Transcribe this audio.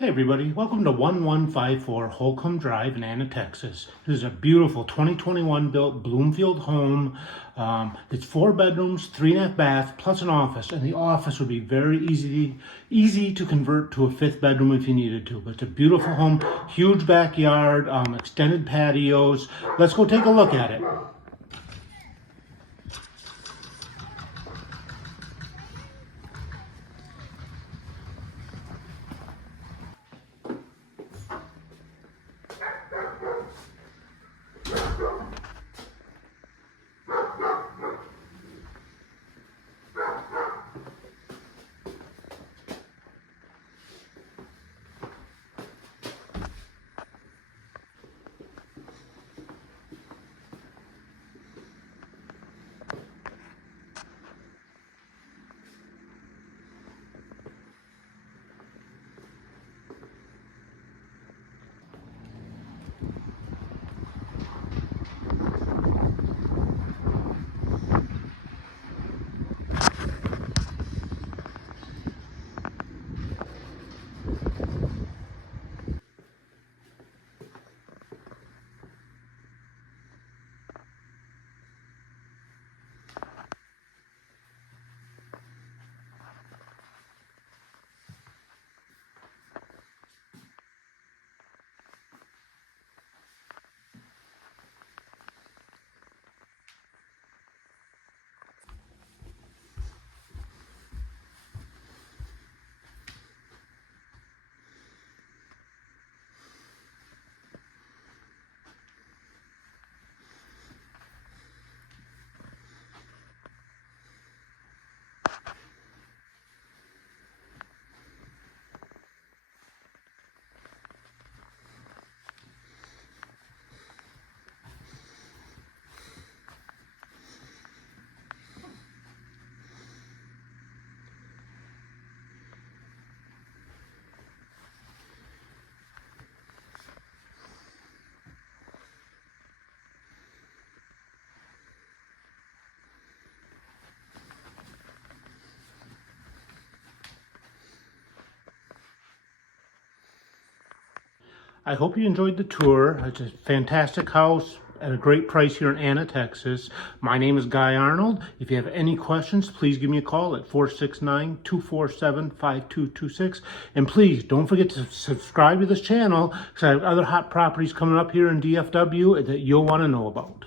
Hey everybody, welcome to 1154 Holcombe Drive in Anna, Texas. This is a beautiful 2021 built Bloomfield home. It's 4 bedrooms, 3.5 baths, plus an office, and the office would be very easy to convert to a 5th bedroom if you needed to. But it's a beautiful home, huge backyard, extended patios. Let's go take a look at it. I hope you enjoyed the tour. It's a fantastic house at a great price here in Anna, Texas. My name is Guy Arnold. If you have any questions, please give me a call at 469-247-5226. And please don't forget to subscribe to this channel because I have other hot properties coming up here in DFW that you'll want to know about.